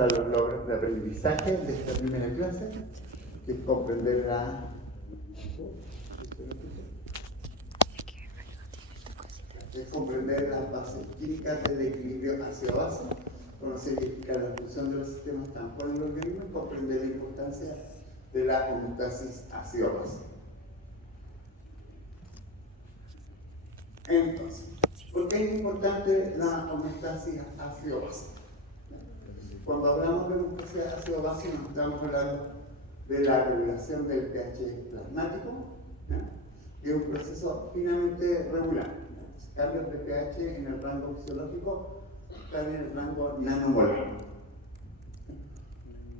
hasta los logros de aprendizaje de esta primera clase, que es comprender las bases químicas del equilibrio ácido-base, conocer y explicar la función de los sistemas tampón en el organismo y comprender la importancia de la homeostasis ácido-base. Entonces, ¿por qué es importante la homeostasis ácido-base? Cuando hablamos de homeostasis ácido-base nos estamos hablando de la regulación del pH plasmático, que es un proceso finamente regular. Los cambios de pH en el rango fisiológico están en el rango nanomolar.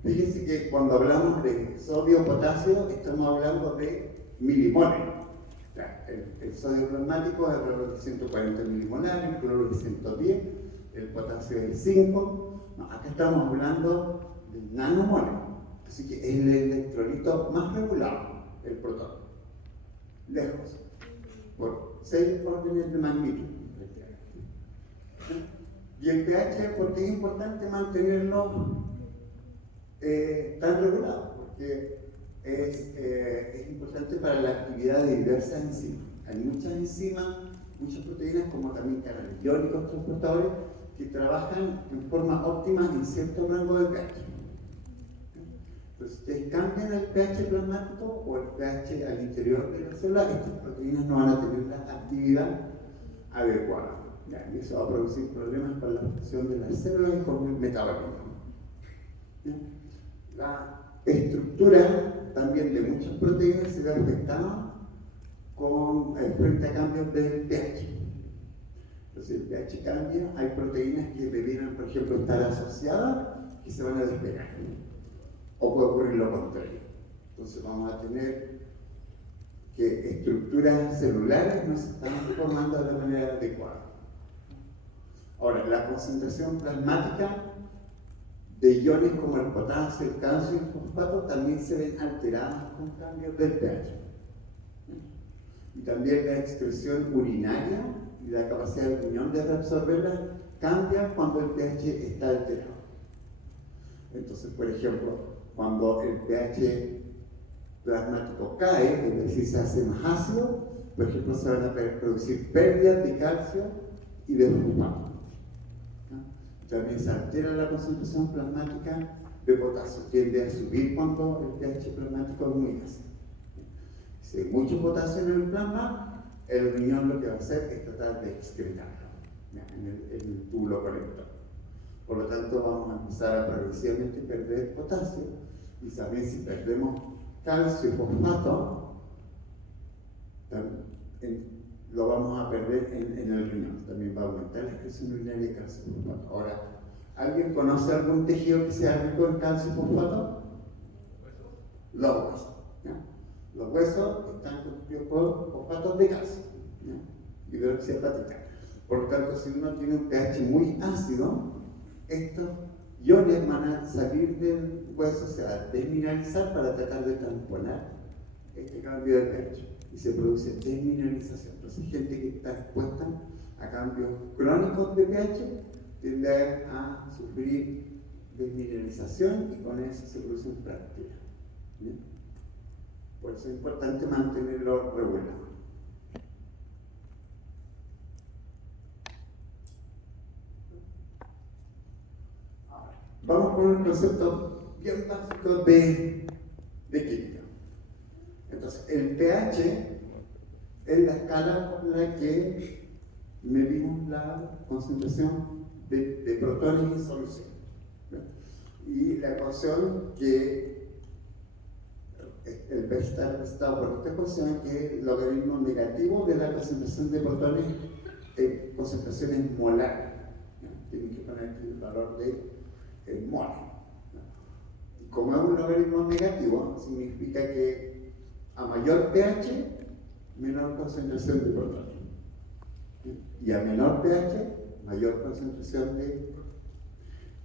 Fíjense que cuando hablamos de sodio-potasio estamos hablando de milimoles. El sodio plasmático es alrededor de 140 milimolar, el cloruro es 110, el potasio es 5. No, acá estamos hablando de nanomoles. Así que es el electrolito más regulado, el protón. Lejos, por 6 órdenes de magnitud. Y el pH, ¿por qué es importante mantenerlo tan regulado? Porque es importante para la actividad de diversas enzimas. Hay muchas enzimas, muchas proteínas, como también canales iónicos transportadores, que trabajan en forma óptima en cierto rango de pH. Entonces, si ustedes cambian el pH plasmático o el pH al interior de la célula, estas proteínas no van a tener la actividad adecuada. Y eso va a producir problemas para la función de las células y con el metabolismo. La estructura también de muchas proteínas se ve afectada frente a cambios del pH. Entonces el pH cambia, hay proteínas que debieran, por ejemplo, estar asociadas y se van a despegar. O puede ocurrir lo contrario. Entonces vamos a tener que estructuras celulares no se están formando de la manera adecuada. Ahora, la concentración plasmática de iones como el potasio, el calcio y el fosfato también se ven alteradas con cambios del pH. Y también la excreción urinaria y la capacidad del riñón de reabsorberla cambia cuando el pH está alterado. Entonces, por ejemplo, cuando el pH plasmático cae, es decir, se hace más ácido, por ejemplo, se van a producir pérdidas de calcio y de fosfato. También se altera la concentración plasmática de potasio, tiende a subir cuando el pH plasmático es muy ácido. Si hay mucho potasio en el plasma, el riñón lo que va a hacer es tratar de excretarlo en el túbulo colector. Por lo tanto, vamos a empezar a progresivamente perder potasio, y también si perdemos calcio y fosfato, lo vamos a perder en el riñón. También va a aumentar la excreción urinaria de calcio y fosfato. Ahora, ¿alguien conoce algún tejido que sea rico en calcio y fosfato? Los huesos. Los huesos están constituidos por fosfatos de calcio, hidroxia hepática. Por lo tanto, si uno tiene un pH muy ácido, estos iones van a salir del hueso, se va a desmineralizar para tratar de tamponar este cambio de pH y se produce desmineralización. Entonces, gente que está expuesta a cambios crónicos de pH tiende a sufrir desmineralización y con eso se producen fracturas. Por eso es importante mantenerlo regulado. Vamos con un concepto bien básico de química. Entonces, el pH es la escala por la que medimos la concentración de protones en solución. Y la ecuación que el pH está representado por esta ecuación, que es el logaritmo negativo de la concentración de protones en concentraciones molares. Tienen que poner aquí el valor de el mol. Y como es un logaritmo negativo, significa que a mayor pH, menor concentración de protones. Y a menor pH, mayor concentración de protones.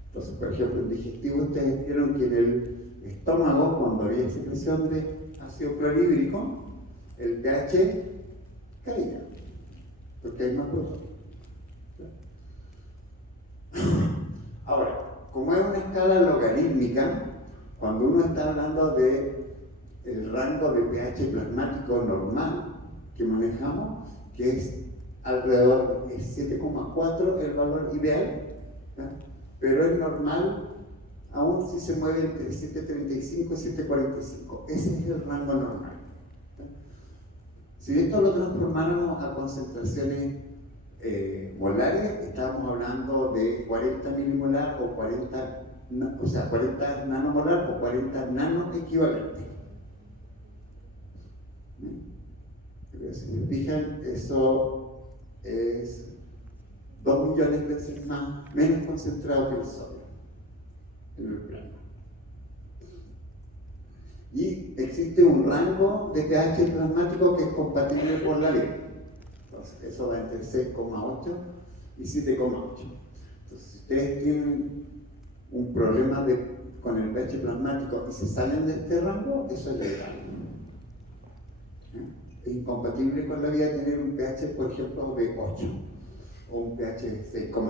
Entonces, por ejemplo, en digestivo ustedes vieron que en el estómago, cuando había secreción de ácido clorhídrico, el pH caía, porque hay más protones. Ahora, como es una escala logarítmica, cuando uno está hablando de el rango de pH plasmático normal que manejamos, que es alrededor de 7,4 el valor ideal, ¿ya? Pero es normal aún si se mueve entre 7,35 y 7,45. Ese es el rango normal. Si esto lo transformáramos a concentraciones molares, estábamos hablando de 40 milimolar o 40 nanomolar o 40 nanoequivalentes. Si se fijan, eso es 2 millones de veces menos concentrado que el sodio en el plano. Y existe un rango de pH plasmático que es compatible por la ley. Entonces, eso va entre 6,8 y 7,8. Entonces, si ustedes tienen un problema con el pH plasmático y se salen de este rango, eso es legal. Es incompatible con la vida tener un pH, por ejemplo, de 8 o un pH de 6,5.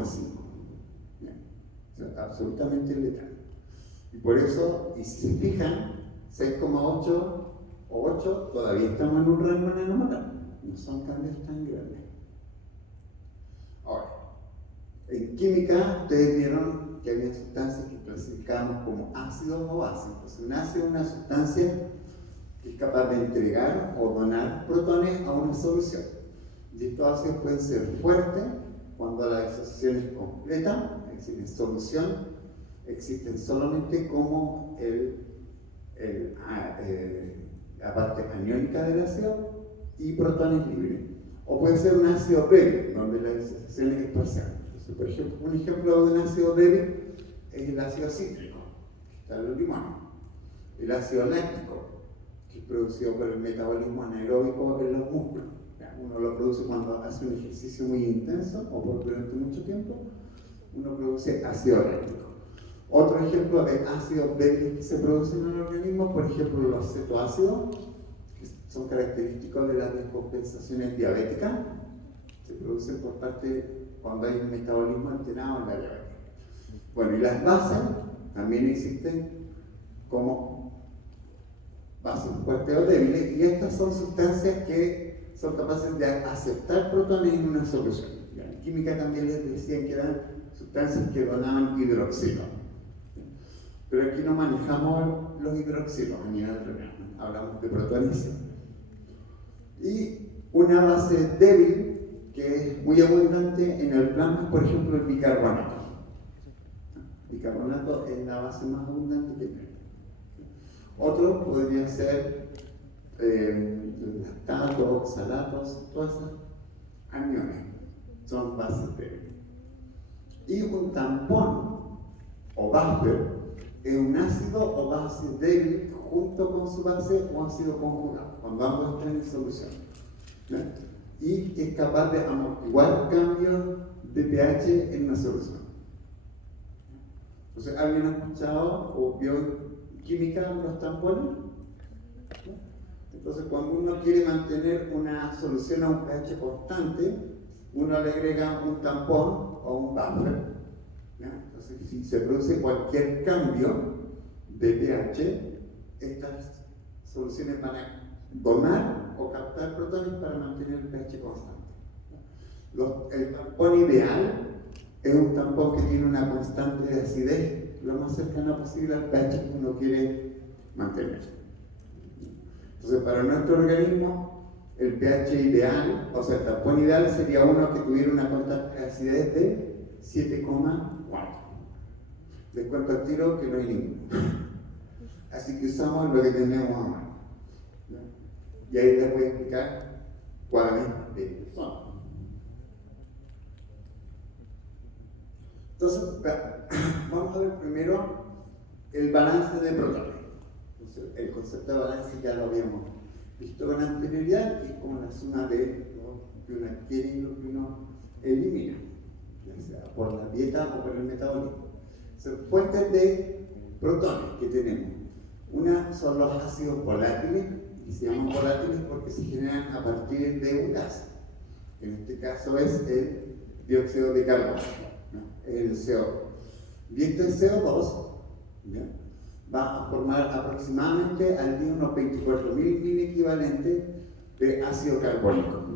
O sea, absolutamente letal. Y por eso, y si se fijan, 6,8 o 8 todavía estamos en un rango nanomolar. No son cambios tan grandes. Ahora, en química ustedes vieron que había sustancias que clasificamos como ácidos o bases. Entonces, un ácido es una sustancia que es capaz de entregar o donar protones a una solución. Y estos ácidos pueden ser fuertes cuando la disociación es completa, es decir, en solución existen solamente como la parte aniónica del ácido y protones libres. O puede ser un ácido débil, donde la disociación es parcial. Entonces, por ejemplo, un ejemplo de un ácido débil es el ácido cítrico, que está en los limones. El ácido láctico, que es producido por el metabolismo anaeróbico en los músculos. Uno lo produce cuando hace un ejercicio muy intenso o durante mucho tiempo. Uno produce ácido láctico. Otro ejemplo de ácidos débiles que se producen en el organismo, por ejemplo, los cetoácidos, que son característicos de las descompensaciones diabéticas, se producen por parte cuando hay un metabolismo alterado en la diabetes. Bueno, y las bases también existen como bases fuertes o débiles, y estas son sustancias que son capaces de aceptar protones en una solución. En química también les decían que eran sustancias que donaban hidroxilo. Pero aquí no manejamos los hidroxilos a nivel renal, hablamos de protones. Y una base débil que es muy abundante en el plasma, por ejemplo, el bicarbonato. El bicarbonato es la base más abundante que tenemos. Otro podría ser lactatos, oxalatos, todas esas aniones son bases débiles. Y un tampón o buffer es un ácido o base débil junto con su base o ácido conjugado, cuando ambos están en solución. ¿Ven? Y es capaz de amortiguar cambios de pH en una solución. Entonces, ¿alguien ha escuchado o vio química los tampones? Entonces, cuando uno quiere mantener una solución a un pH constante, uno le agrega un tampón o un buffer. Entonces, si se produce cualquier cambio de pH, estas soluciones van a donar o captar protones para mantener el pH constante. El tampón ideal es un tampón que tiene una constante de acidez lo más cercana posible al pH que uno quiere mantener. Entonces, para nuestro organismo, el pH ideal, o sea, el tampón ideal sería uno que tuviera una constante de acidez de 7,4. Les cuento al tiro que no hay ninguno. Así que usamos lo que tenemos a mano. Y ahí les voy a explicar cuáles son. Entonces, vamos a ver primero el balance de protones. Entonces, el concepto de balance ya lo habíamos visto con anterioridad, que es como la suma de lo que uno adquiere y lo que uno elimina, ya sea por la dieta o por el metabolismo. Son fuentes de protones que tenemos. Una son los ácidos volátiles, y se llaman volátiles porque se generan a partir de un gas. En este caso es el dióxido de carbono, ¿no? El CO2. Y este CO2, ¿ya?, va a formar aproximadamente al día unos 24.000 mil equivalentes de ácido carbónico.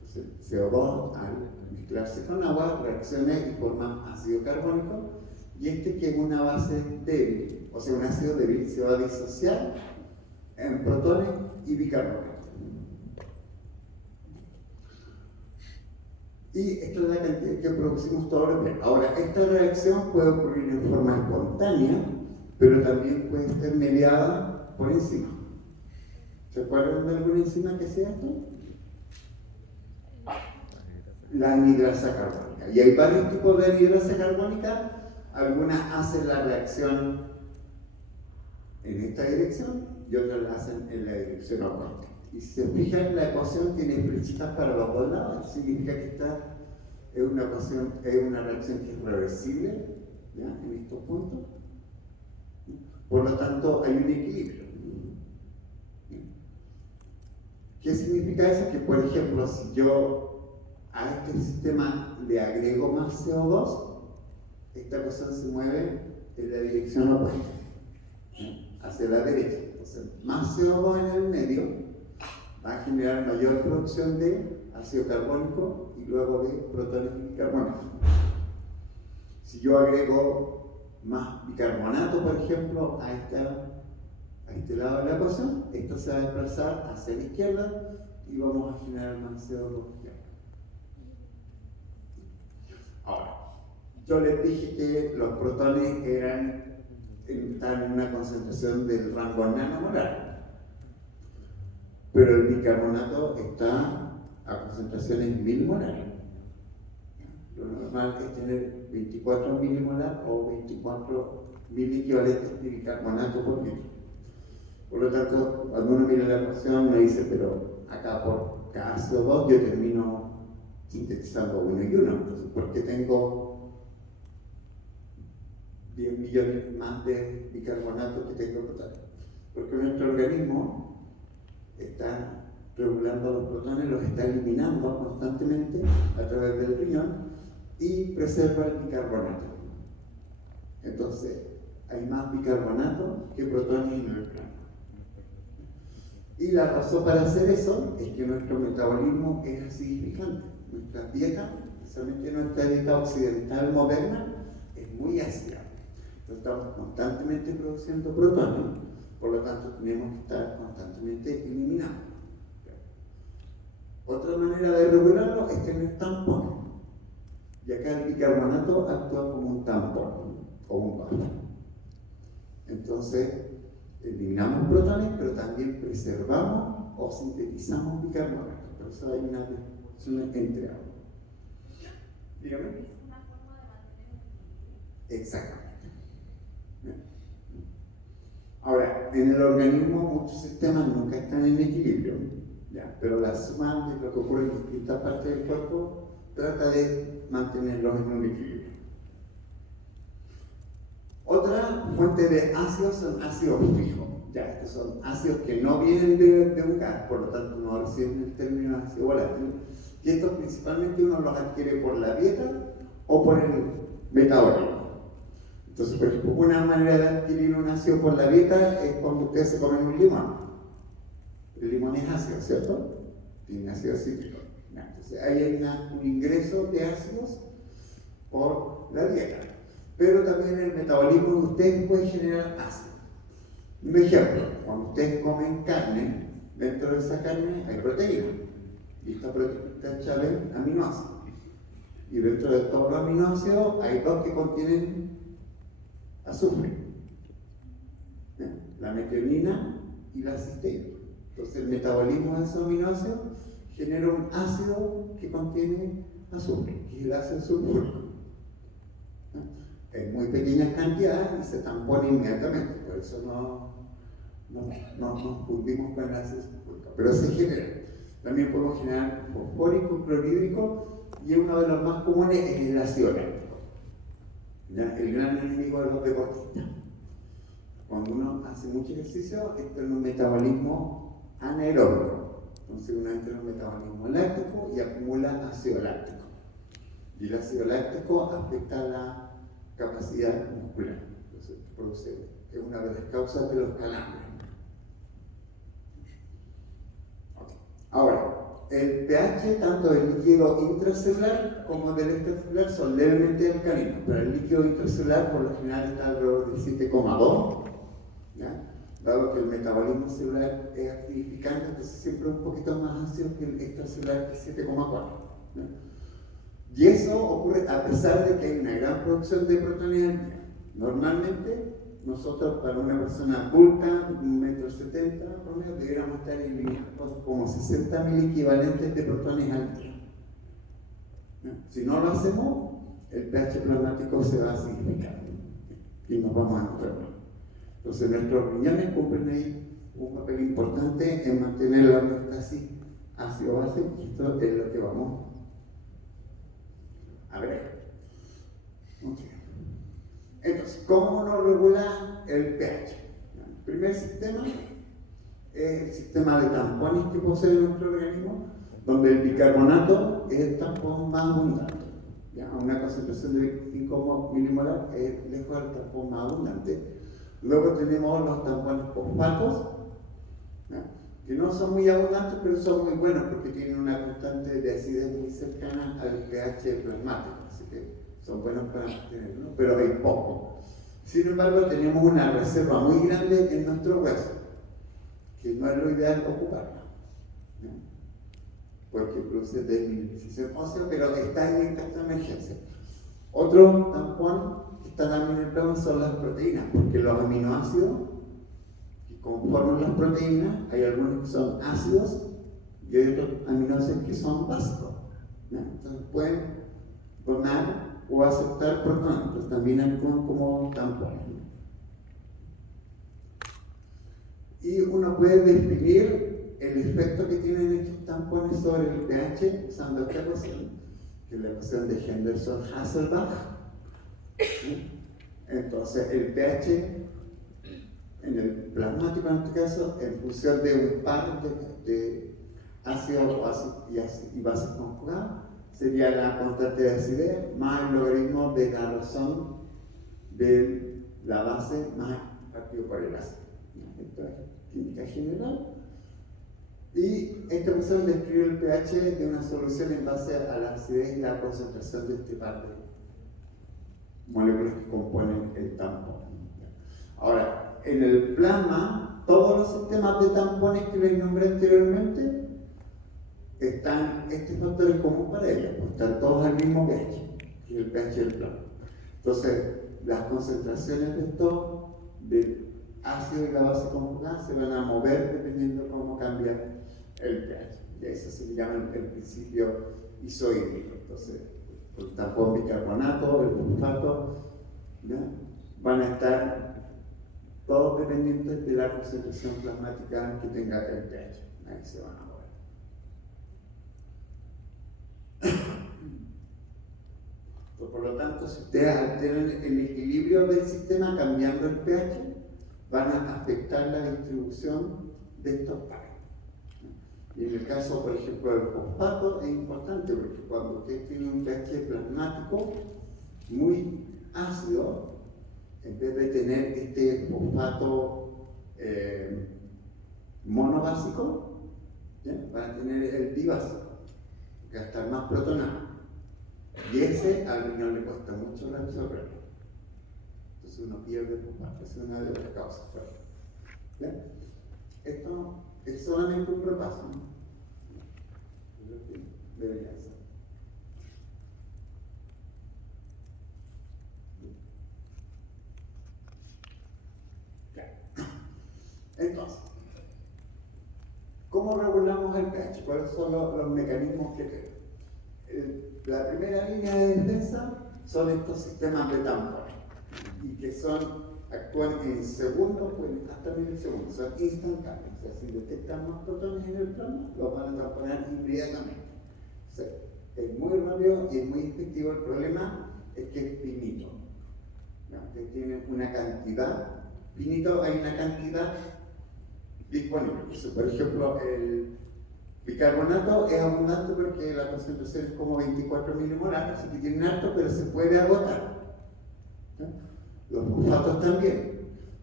Entonces, CO2 al mezclarse con agua reacciona y forma ácido carbónico, y este, que es una base débil, o sea, un ácido débil, se va a disociar en protones y bicarbonato. Y esta es la cantidad que producimos todos los días. Ahora, esta reacción puede ocurrir en forma espontánea, pero también puede estar mediada por enzima. ¿Se acuerdan de alguna enzima que sea esto? La anhidrasa carbónica. Y hay varios tipos de anhidrasa carbónica. Algunas hacen la reacción en esta dirección y otras la hacen en la dirección opuesta. Y si se fijan, la ecuación tiene flechitas para los dos lados. Significa que esta es una reacción que es reversible, ¿ya?, en estos puntos. Por lo tanto, hay un equilibrio. ¿Qué significa eso? Que, por ejemplo, si yo a este sistema le agrego más CO2, esta ecuación se mueve en la dirección opuesta, hacia la derecha. Entonces, más CO2 en el medio va a generar mayor producción de ácido carbónico y luego de protones y bicarbonato. Si yo agrego más bicarbonato, por ejemplo, a este lado de la ecuación, esto se va a desplazar hacia la izquierda y vamos a generar más CO2. Ahora, yo les dije que los protones están en una concentración del rango nanomolar, pero el bicarbonato está a concentraciones milmolares. Lo normal es tener 24 milimolar o 24 mil equivalentes de bicarbonato por litro. Por lo tanto, cuando uno mira la ecuación, me dice, pero acá por cada CO2 yo termino sintetizando uno y uno. Entonces, ¿por qué tengo 10 millones más de bicarbonato que tengo protones? Porque nuestro organismo está regulando los protones, los está eliminando constantemente a través del riñón y preserva el bicarbonato. Entonces, hay más bicarbonato que protones en el plano. Y la razón para hacer eso es que nuestro metabolismo es acidificante. Nuestra dieta, especialmente nuestra dieta occidental moderna, es muy ácida. Entonces estamos constantemente produciendo protones, por lo tanto tenemos que estar constantemente eliminando. Otra manera de regularlo es tener tampones. Y acá el bicarbonato actúa como un tampón, como un buffer. Entonces, eliminamos protones, pero también preservamos o sintetizamos bicarbonato. Por eso hay una discusión entre ambos. Dígame. Es una forma de mantener un equilibrio. Exactamente. Ahora, en el organismo muchos sistemas nunca están en equilibrio, ¿ya?, pero la suma de lo que ocurre en distintas partes del cuerpo trata de mantenerlos en un equilibrio. Otra fuente de ácidos son ácidos fijos. Ya, estos son ácidos que no vienen de un gas, por lo tanto no reciben el término ácido volátil. Y estos principalmente uno los adquiere por la dieta o por el metabolismo. Entonces, por ejemplo, una manera de adquirir un ácido por la dieta es cuando ustedes se comen un limón. El limón es ácido, ¿cierto? Tiene ácido cítrico. Entonces, ahí hay un ingreso de ácidos por la dieta. Pero también el metabolismo de ustedes puede generar ácido. Un ejemplo, cuando ustedes comen carne, dentro de esa carne hay proteína. Y esta proteína está hecha de aminoácidos. Y dentro de todos los aminoácidos hay dos que contienen azufre. La metionina y la cisteína. Entonces el metabolismo de esos aminoácidos genera un ácido que contiene azufre, que es el ácido sulfúrico. En muy pequeñas cantidades y se tampona inmediatamente, por eso no nos fundimos con el ácido sulfúrico, pero se genera. También podemos generar fosfórico, clorhídrico, y uno de los más comunes es el ácido láctico, ¿ya?, el gran enemigo de los deportistas. Cuando uno hace mucho ejercicio, entra en un metabolismo anaeróbico. Entonces uno entra en un metabolismo láctico y acumula ácido láctico. Y el ácido láctico afecta la capacidad muscular. Entonces, es una de las causas de los calambres. Okay. Ahora, el pH tanto del líquido intracelular como del extracelular son levemente alcalinos, pero el líquido intracelular por lo general está alrededor de 7,2, dado que el metabolismo celular es acidificante, entonces siempre un poquito más ácido que el extracelular, que es 7,4. Y eso ocurre a pesar de que hay una gran producción de protones al día. Normalmente, nosotros para una persona adulta, 1,70 m promedio, deberíamos estar eliminando como 60 mil equivalentes de protones al día. Si no lo hacemos, el pH plasmático se va a acidificar y nos vamos a enfermar. Entonces nuestros riñones cumplen ahí un papel importante en mantener la homeostasis ácido-base, y esto es lo que vamos a ver. Okay. Entonces, ¿cómo uno regula el pH? El primer sistema es el sistema de tampones que posee nuestro organismo, donde el bicarbonato es el tampón más abundante. ¿Ya? A una concentración de 25 milimolar es lejos del tampón más abundante. Luego tenemos los tampones fosfatos, que no son muy abundantes, pero son muy buenos porque tienen una constante de acidez muy cercana al pH plasmático, así que son buenos para mantenerlo, pero hay poco. Sin embargo, tenemos una reserva muy grande en nuestro hueso, que no es lo ideal ocuparla, porque produce desmineralización ósea, pero está ahí en caso de emergencia. Otro tampón que está también en el plasma son las proteínas, porque los aminoácidos que conforman las proteínas, hay algunos que son ácidos y hay otros aminoácidos que son básicos. Entonces pueden donar o aceptar protones, entonces también actúan como tampones. Y uno puede definir el efecto que tienen estos tampones sobre el pH usando esta ecuación, que es la ecuación de Henderson-Hasselbalch. Entonces, el pH en el plasmático, en este caso, en función de un par de ácido y bases conjugadas, sería la constante de acidez más el logaritmo de la razón de la base más partido por el ácido. Esto es química general. Y esta ecuación describe el pH de una solución en base a la acidez y la concentración de este par de moléculas que componen el tampón. Ahora, en el plasma, todos los sistemas de tampones que les nombré anteriormente, este factor es común para ellos, pues están todos al mismo pH, que es el pH del plasma. Entonces, las concentraciones de estos, del ácido y la base conjugada, se van a mover dependiendo de cómo cambia el pH. Y eso se le llama el principio isohídrico. Entonces, el tampón bicarbonato, el fosfato, van a estar todos dependientes de la concentración plasmática que tenga el pH. Ahí se van a mover. Por lo tanto, si ustedes alteran el equilibrio del sistema cambiando el pH, van a afectar la distribución de estos pares. Y en el caso, por ejemplo, del fosfato es importante porque cuando usted tiene un pH plasmático muy ácido, en vez de tener este fosfato monobásico, van a tener el dibásico, que va a estar más protonado. Y ese al riñón le cuesta mucho reabsorberlo. Entonces uno pierde fosfato, esa es una de las causas. ¿Bien? Esto es solamente un repaso, ¿no? Debería ser. Entonces, ¿cómo regulamos el pH? ¿Cuáles son los mecanismos que tenemos? La primera línea de defensa son estos sistemas de tampones, y que actúan en segundos, hasta milisegundos, son instantáneos. O sea, si detectan más protones en el plasma, los van a tamponar inmediatamente. O sea, es muy rápido y es muy efectivo. El problema es que es finito. Que tiene una cantidad, finito, hay una cantidad disponible. Entonces, por ejemplo, el bicarbonato es abundante porque la concentración es como 24 milimolar, así que tiene harto, pero se puede agotar. ¿sí? Los fosfatos también.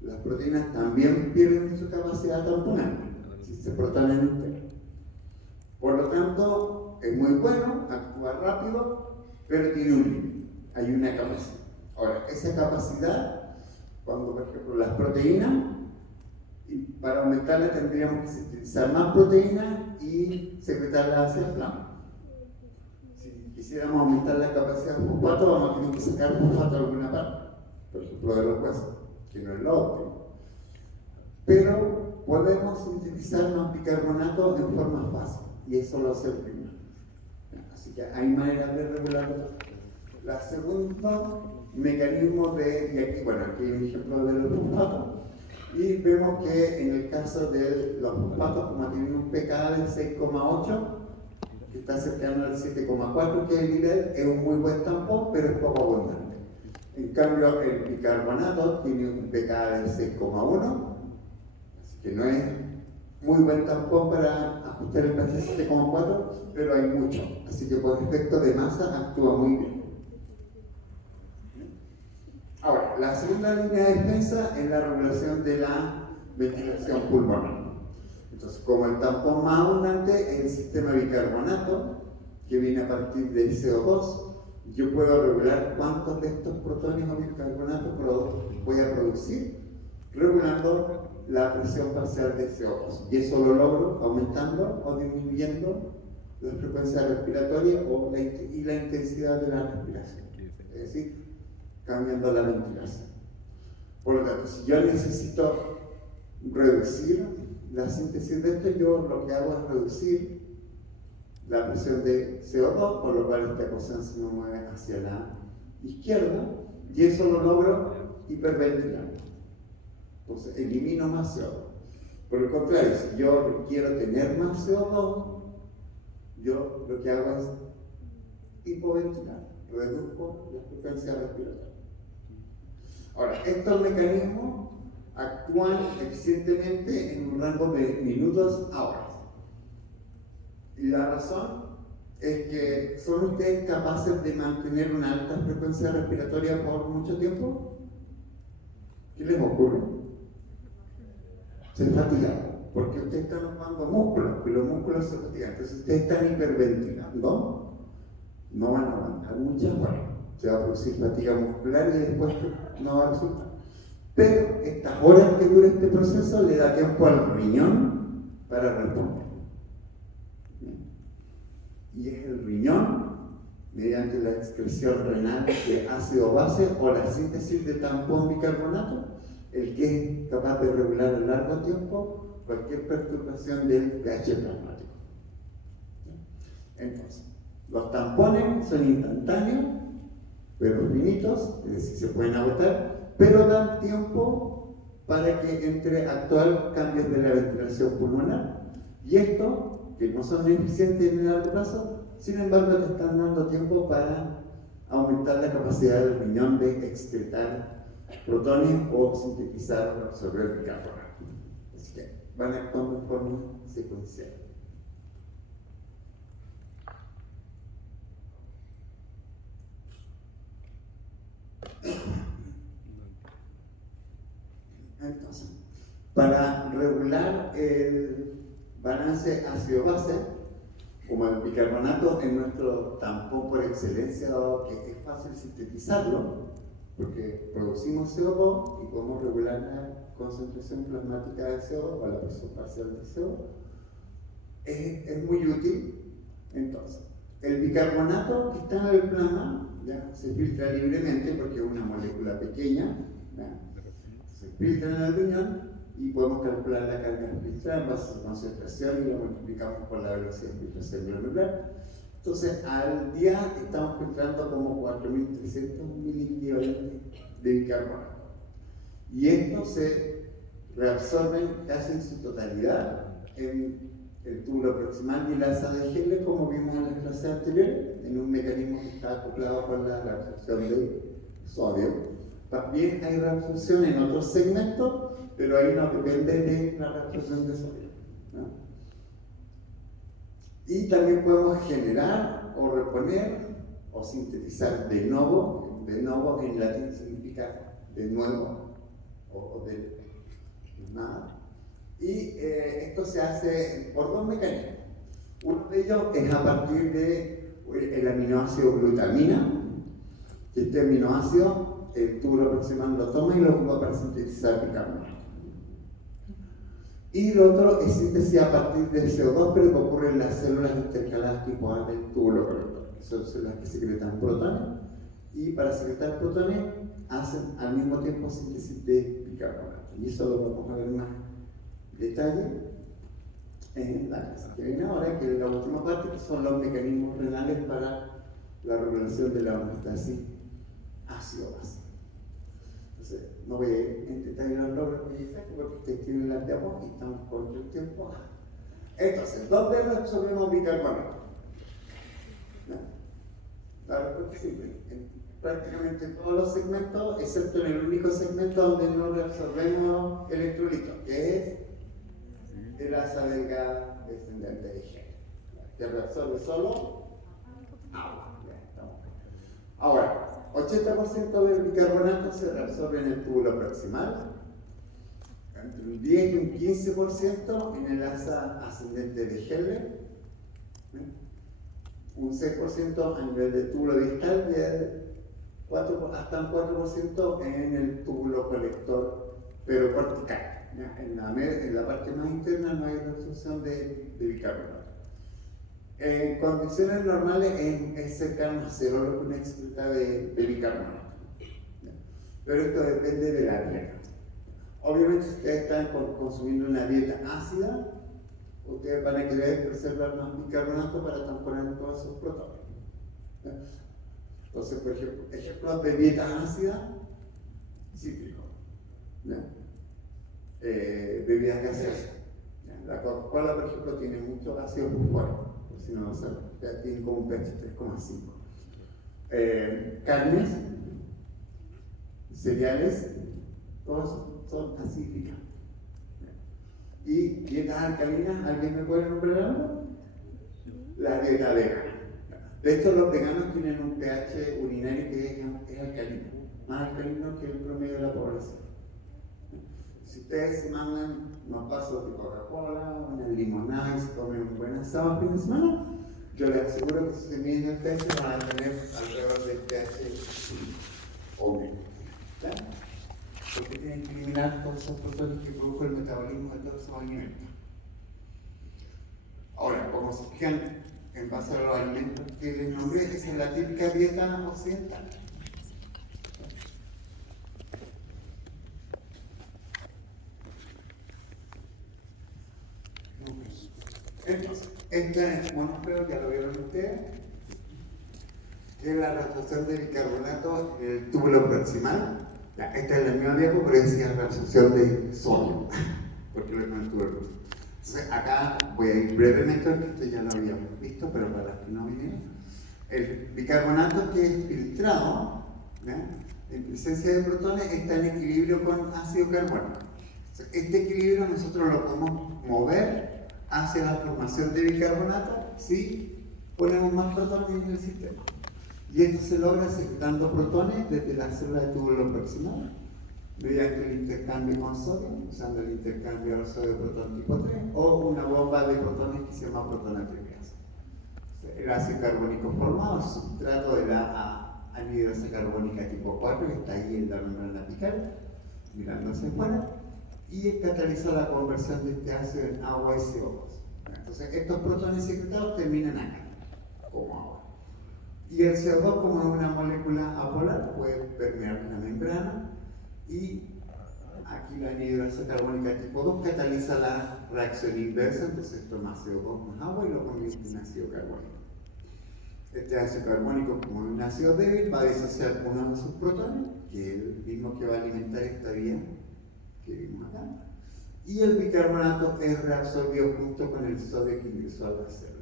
Las proteínas también pierden su capacidad tamponante si se protonan entero. Por lo tanto, es muy bueno, actúa rápido, pero tiene un límite. Hay una capacidad. Ahora, esa capacidad, cuando por ejemplo las proteínas, y para aumentarla tendríamos que sintetizar más proteínas y secretarlas hacia el plasma. Si quisiéramos aumentar la capacidad de fosfato, vamos a tener que sacar fosfato de alguna parte, por ejemplo de los huesos, que no es lo óptimo. Pero podemos sintetizar más bicarbonato en forma fácil, y eso lo hace el primero. Así que hay maneras de regularlo. La segunda mecanismo de, y aquí, bueno, aquí hay un ejemplo de los fosfatos, y vemos que en el caso de los fosfatos, como tienen un pKa del 6,8, que está cercano al 7,4, que es el ideal, es un muy buen tampón, pero es poco abundante. En cambio, el bicarbonato tiene un pKa del 6,1, así que no es muy buen tampón para ajustar el pH 7,4, pero hay mucho, así que por efecto de masa actúa muy bien. Ahora, la segunda línea de defensa es la regulación de la ventilación pulmonar. Entonces, como el tampón más abundante es el sistema bicarbonato, que viene a partir del CO2, yo puedo regular cuántos de estos protones o bicarbonatos voy a producir, regulando la presión parcial del CO2. Y eso lo logro aumentando o disminuyendo la frecuencia respiratoria y la intensidad de la respiración. Es decir, cambiando la ventilación. Por lo tanto, si yo necesito reducir la síntesis de esto, yo lo que hago es reducir la presión de CO2, por lo cual esta ecuación se me mueve hacia la izquierda, y eso lo logro hiperventilando. Entonces, elimino más CO2. Por el contrario, si yo quiero tener más CO2, yo lo que hago es hipoventilar, reduzco la frecuencia respiratoria. Ahora, estos mecanismos actúan eficientemente en un rango de minutos a horas. Y la razón es que ¿son ustedes capaces de mantener una alta frecuencia respiratoria por mucho tiempo? ¿Qué les ocurre? Se fatigan, porque ustedes están ocupando músculos, y los músculos se fatigan. Entonces ustedes están hiperventilando, no van a aguantar muchas horas. Se va a producir fatiga muscular y después no va a resultar. Pero estas horas que dura este proceso le da tiempo al riñón para responder. Y es el riñón, mediante la excreción renal de ácido base o la síntesis de tampón bicarbonato, el que es capaz de regular a largo tiempo cualquier perturbación del pH plasmático. Entonces, los tampones son instantáneos, pero finitos, es decir, se pueden agotar, pero dan tiempo para que entre a actuar cambios de la ventilación pulmonar. Y esto, que no son eficientes en el largo plazo, sin embargo te están dando tiempo para aumentar la capacidad del riñón de excretar protones o sintetizar o absorber bicarbonato. Así que van actuando en forma secuencial. Entonces, para regular el balance ácido-base, como el bicarbonato es nuestro tampón por excelencia, dado que es fácil sintetizarlo, porque producimos CO2 y podemos regular la concentración plasmática de CO2 o la presión parcial de CO2, es muy útil. Entonces, el bicarbonato que está en el plasma ya se filtra libremente porque es una molécula pequeña, ¿ya? Se filtra en el riñón y podemos calcular la carga filtrada en base a su concentración y lo multiplicamos por la velocidad de filtración glomerular. Entonces, al día estamos filtrando como 4.300 miliequivalentes de bicarbonato. Y estos se reabsorben casi en su totalidad en el túbulo proximal y la asa de Henle, como vimos en la clase anterior, en un mecanismo que está acoplado con la reabsorción de sodio. También hay reabsorción en otros segmentos, pero ahí no depende de la reabsorción de sodio, ¿no? Y también podemos generar o reponer o sintetizar de nuevo de novo en latín significa de nuevo o de nada. Y esto se hace por dos mecanismos. Uno de ellos es a partir del aminoácido glutamina, que este aminoácido el túbulo proximal lo toma y lo ocupa para sintetizar bicarbonato. Y lo otro es síntesis a partir del CO2, pero que ocurre en las células intercaladas tipo A del túbulo colector, que son células que secretan protones, y para secretar protones hacen al mismo tiempo síntesis de bicarbonato. Y eso lo vamos a ver más detalle en la clase que viene ahora, que es la última parte, que son los mecanismos renales para la regulación de la homeostasis ácido-base. Entonces, no voy a ir en detalle los logros que hice porque ustedes tienen las diapositivas y estamos por el tiempo. Entonces, ¿dónde reabsorbemos bicarbonato? La respuesta es simple. En prácticamente todos los segmentos, excepto en el único segmento donde no reabsorbemos electrolitos, que es el asa delgada descendente de G, que reabsorbe solo agua. Ahora, 80% del bicarbonato se reabsorbe en el túbulo proximal, entre un 10 y un 15% en el asa ascendente de Heller, un 6% a nivel del túbulo distal y hasta un 4% en el túbulo colector, pero cortical. En la parte más interna no hay reabsorción de bicarbonato. En condiciones normales es cercano a cero lo que uno excreta de bicarbonato. Pero esto depende de la dieta. Obviamente, si ustedes están consumiendo una dieta ácida, ustedes van a querer preservar más bicarbonato para tamponer todos esos protones. Entonces, por ejemplo, ejemplos de dieta ácida, cítrico. Bebidas gaseosas. La Coca-Cola, por ejemplo, tiene mucho ácido fosfórico, por si no lo saben, tiene como un pH 3,5. Carnes, cereales, todos son acídicas. Y dietas alcalinas, ¿alguien me puede nombrar algo? La dieta vegana. De hecho, los veganos tienen un pH urinario que es alcalino, más alcalino que el promedio de la población. Si ustedes se mandan unos vasos de Coca-Cola, unas limonadas y se comen un buen asado el fin de semana, yo les aseguro que si se miden el pH van a tener alrededor del pH 5 o menos. Porque tienen que eliminar todos esos protones que produjo el metabolismo de todos esos alimentos. Ahora, como se fijan en base a los alimentos que les nombré, esa es la típica dieta occidental. Entonces, este monómero ya lo vieron ustedes, que es la reabsorción de bicarbonato en el túbulo proximal. Esta es la misma diapo, pero decía reabsorción de sodio, porque lo en el túbulo proximal. Entonces, acá voy a ir brevemente, porque esto ya lo habíamos visto, pero para los que no vinieron. El bicarbonato que es filtrado, en presencia de protones, está en equilibrio con ácido carbónico. Este equilibrio nosotros lo podemos mover hacia la formación de bicarbonato si ponemos más protones en el sistema. Y esto se logra secretando protones desde la célula de túbulo proximal, mediante el intercambio con sodio, usando el intercambio al sodio-protón tipo 3, o una bomba de protones que se llama protonatriasa. El ácido carbónico formado es sustrato de la anhidrasa carbónica tipo 4, que está ahí en la membrana apical, mirando hacia afuera, y cataliza la conversión de este ácido en agua y CO2. Entonces, estos protones secretados terminan acá, como agua. Y el CO2, como es una molécula apolar, puede permear la membrana y aquí la anhidrasa carbónica tipo 2 cataliza la reacción inversa, entonces toma CO2 más agua y lo convierte en ácido carbónico. Este ácido carbónico, como es un ácido débil, va a disociar uno de sus protones, que es el mismo que va a alimentar esta vía que vimos acá, y el bicarbonato es reabsorbido junto con el sodio que ingresó a la célula.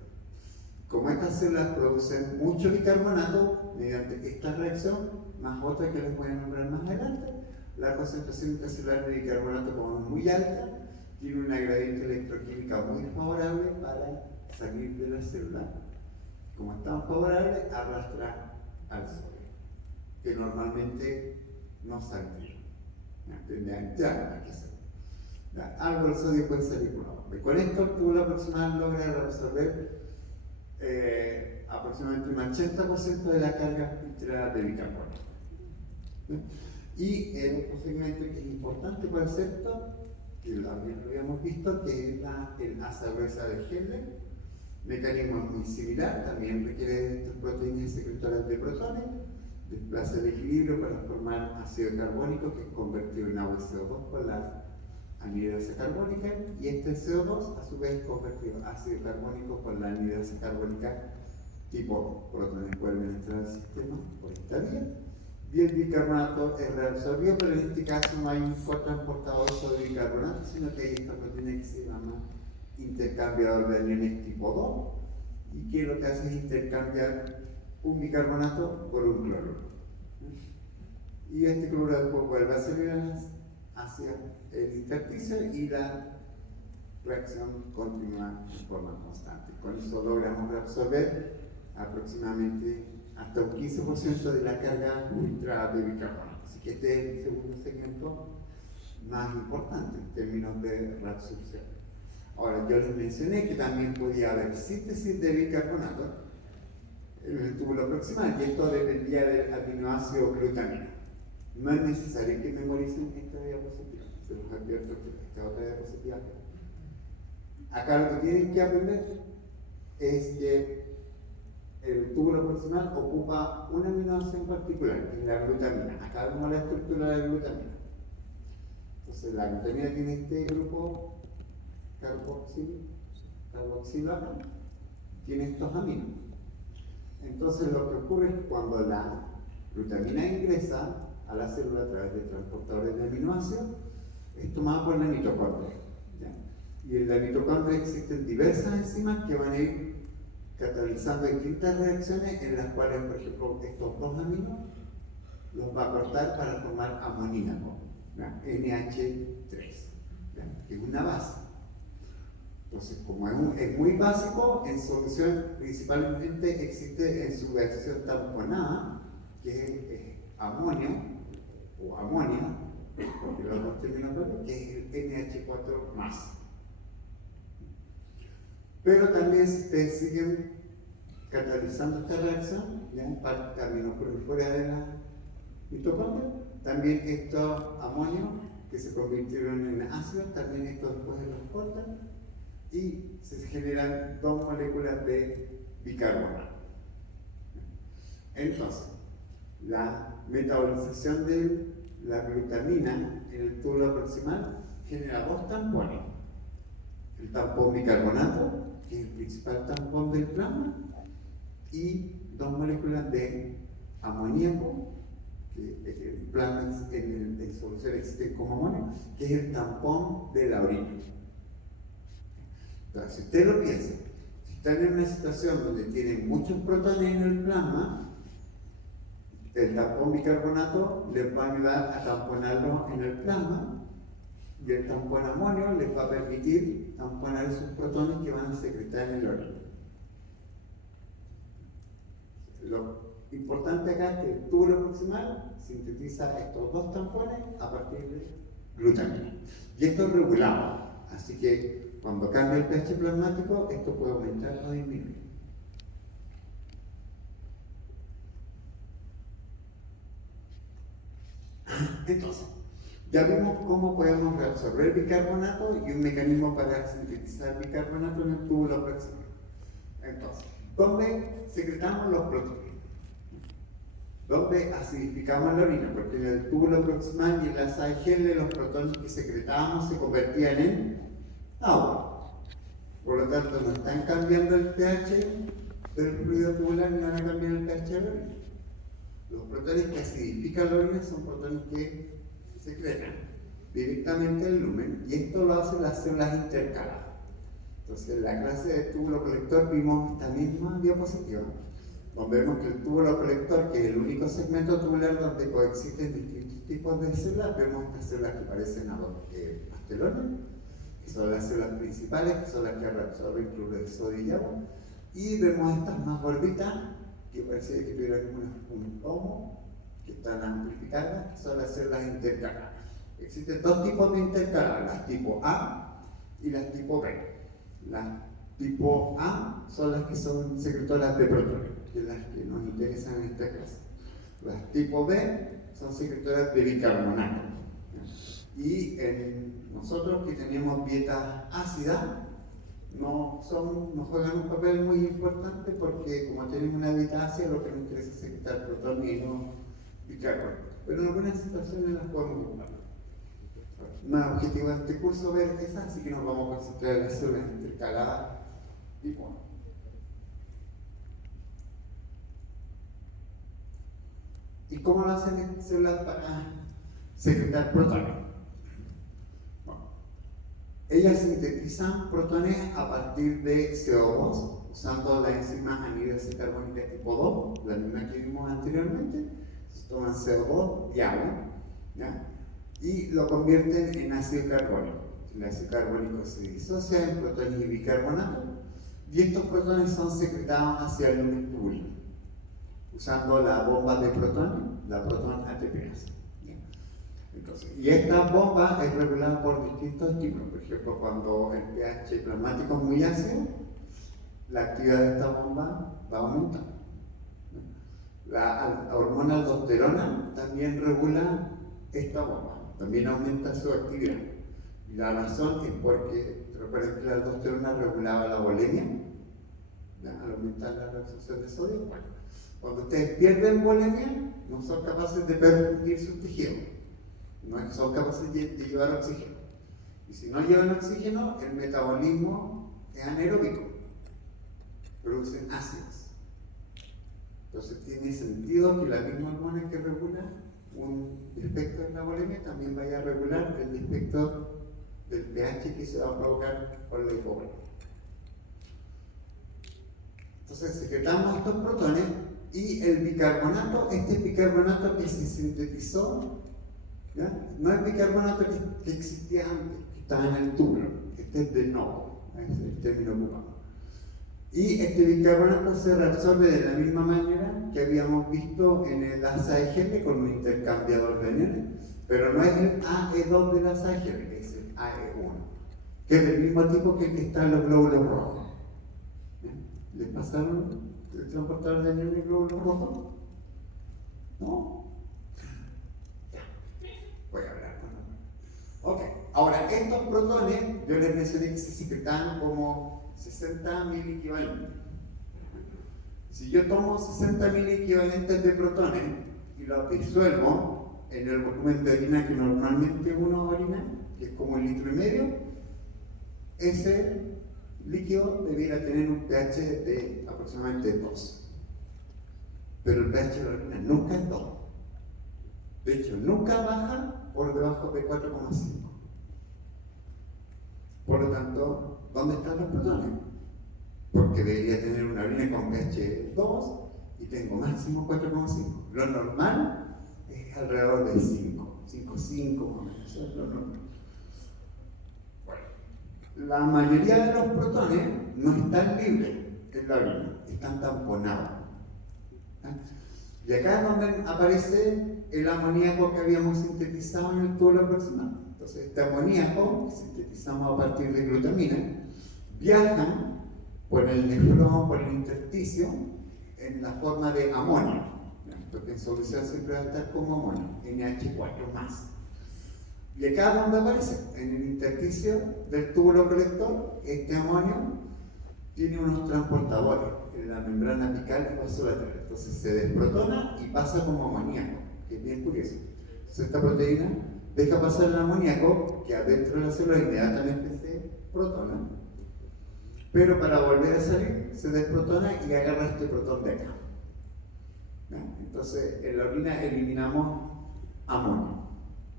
Como estas células producen mucho bicarbonato, mediante esta reacción, más otra que les voy a nombrar más adelante, la concentración intracelular de bicarbonato, como es muy alta, tiene una gradiente electroquímica muy favorable para salir de la célula. Como es tan favorable, arrastra al sodio. que normalmente no saldría. Ya, que ser. Algo del sodio puede salir por agua. Con esto el túbulo proximal logra absorber aproximadamente un 80% de la carga filtrada de bicarbonato. Y el otro segmento que es importante para el septo, que lo habíamos visto, que es el asa gruesa de Henle. Mecanismo muy similar, también requiere de estas proteínas secretoras de protones, desplaza el equilibrio para formar ácido carbónico, que es convertido en agua y CO2 por la anhidrasa carbónica, y este CO2 a su vez es convertido en ácido carbónico por la anhidrasa carbónica tipo protones vuelven a entrar al sistema por esta vía, y el bicarbonato es reabsorbido, pero en este caso no hay un cotransportador sobre bicarbonato, sino que hay esta proteína que se llama intercambiador de aniones tipo 2, y que lo que hace es intercambiar un bicarbonato por un cloruro. Y este cloruro después vuelve a salir hacia el intersticio y la reacción continúa de forma constante. Con eso logramos reabsorber aproximadamente hasta un 15% de la carga filtrada de bicarbonato. Así que este es el segundo segmento más importante en términos de reabsorción. Ahora, yo les mencioné que también podía haber síntesis de bicarbonato en el túbulo proximal, y esto dependía del aminoácido glutamina. No es necesario que memoricen esta diapositiva, se los advierto que esta otra diapositiva. Acá lo que tienen que aprender es que el túbulo proximal ocupa un aminoácido en particular, que es la glutamina. Acá vemos la estructura de la glutamina. Entonces, la glutamina tiene este grupo carboxilano, tiene estos aminos. Entonces lo que ocurre es que cuando la glutamina ingresa a la célula a través de transportadores de aminoácidos, es tomada por la mitocondria. ¿Ya? Y en la mitocondria existen diversas enzimas que van a ir catalizando distintas reacciones, en las cuales, por ejemplo, estos dos aminos los va a cortar para formar amoníaco, NH3, que es una base. Entonces, como es muy básico, en solución principalmente existe en su versión tamponada, que es amonio o amonia, porque los dos términos, que es el NH4+. Pero también si ustedes siguen catalizando esta reacción, ya parte amino por fuera de la mitocondria, también estos amonios que se convirtieron en ácidos, también estos después los cortan y se generan dos moléculas de bicarbonato. Entonces, la metabolización de la glutamina en el túbulo proximal genera dos tampones. El tampón bicarbonato, que es el principal tampón del plasma, y dos moléculas de amoníaco, que el plasma en solución existe como amonio, que es el tampón de la orina. Entonces, si usted lo piensa, si están en una situación donde tienen muchos protones en el plasma, el tampón bicarbonato les va a ayudar a tamponarlo en el plasma, y el tampón amonio les va a permitir tamponar esos protones que van a secretar en el orina. Lo importante acá es que el túbulo proximal sintetiza estos dos tampones a partir de glutamina. Y esto es regulado, así que cuando cambia el pH plasmático, esto puede aumentar o disminuir. Entonces, ya vimos cómo podemos reabsorber bicarbonato y un mecanismo para sintetizar bicarbonato en el túbulo proximal. Entonces, ¿dónde secretamos los protones? ¿Dónde acidificamos la orina? Porque en el túbulo proximal y en la asa de Henle los protones que secretábamos se convertían en agua. Por lo tanto, no están cambiando el pH del fluido tubular ni van a cambiar el pH de la orina. Los protones que acidifican la orina son protones que se secretan directamente el lumen, y esto lo hacen las células intercaladas. Entonces, en la clase de túbulo colector vimos esta misma diapositiva, donde vemos que el túbulo colector, que es el único segmento tubular donde coexisten distintos tipos de células, vemos estas células que parecen a pastelones, que son las células principales, que son las que reabsorben cloruro de sodio y agua, y vemos estas más gorditas, que parece que tuvieran un pomo, que están amplificadas, que son las células intercaladas. Existen dos tipos de intercaladas, las tipo A y las tipo B. Las tipo A son las que son secretoras de protones, que es las que nos interesan en esta clase. Las tipo B son secretoras de bicarbonato. Y nosotros que tenemos dieta ácida, nos juegan un papel muy importante porque como tenemos una dieta ácida, lo que nos interesa es secretar protones y no bicarbonato. Pero en algunas situaciones las podemos ocupar. No es objetivo de este curso ver esas, así que nos vamos a concentrar en las células intercaladas tipo A. ¿Y cómo lo hacen estas células para secretar protones? Bueno, ellas sintetizan protones a partir de CO2, usando la enzima anhídrase carbónica tipo 2, la misma que vimos anteriormente. Se toman CO2 y agua, ¿ya? Y lo convierten en ácido carbónico. El ácido carbónico se disocia en protones y bicarbonato, y estos protones son secretados hacia el lumen tubular, usando la bomba de protones, la proton ATPase. Entonces, y esta bomba es regulada por distintos estímulos. Por ejemplo, cuando el pH plasmático es muy ácido, la actividad de esta bomba va a aumentar. La hormona aldosterona también regula esta bomba, también aumenta su actividad. Y la razón es porque, recuerden que la aldosterona regulaba la bulimia, al aumentar la reabsorción de sodio. Bueno, cuando ustedes pierden bulimia, no son capaces de perfundir sus tejidos, no son capaces de llevar oxígeno. Y si no llevan oxígeno, el metabolismo es anaeróbico, producen ácidos. Entonces tiene sentido que la misma hormona que regula un defecto en la bulimia también vaya a regular el defecto del pH que se va a provocar por la hipovolemia. Entonces secretamos estos protones y el bicarbonato, este bicarbonato que se sintetizó, ¿ya? No es bicarbonato que existía antes, que estaba en el túbulo, este es de nuevo, ese es el término ocupado. Y este bicarbonato se reabsorbe de la misma manera que habíamos visto en el asa de Henle con un intercambiador de aniones, pero no es el AE2 del asa de Henle, es el AE1, que es del mismo tipo que el que está en los glóbulos rojos. ¿Les pasaron el transportador de aniones y glóbulos rojos? ¿No? Ya, voy a hablar con otro. Ok, ahora estos protones, yo les mencioné que se secretan como 60.000 equivalentes. Si yo tomo 60.000 equivalentes de protones y los disuelvo en el volumen de orina que normalmente uno orina, que es como 1,5 litros, ese líquido debiera tener un pH de aproximadamente 2. Pero el pH de la orina nunca es 2. De hecho, nunca baja por debajo de 4,5. Por lo tanto, ¿dónde están los protones? Porque debería tener una orina con pH 2 y tengo máximo 4,5. Lo normal es alrededor de 5, 5,5, eso es lo normal. Bueno, la mayoría de los protones no están libres en la orina, están tamponados. Y acá es donde aparece el amoníaco que habíamos sintetizado en el túbulo proximal. Entonces, este amoníaco, que sintetizamos a partir de glutamina, viaja por el nefrón, por el intersticio, en la forma de amonio, porque en solución siempre va a estar como amonio, NH4+. Y acá es donde aparece, en el intersticio del túbulo colector, este amonio tiene unos transportadores en la membrana apical y vasolateral. Entonces se desprotona y pasa como amoníaco, que es bien curioso. Entonces esta proteína deja pasar el amoníaco, que adentro de la célula inmediatamente se protona, pero para volver a salir se desprotona y agarra este protón de acá. Entonces en la orina eliminamos amonio,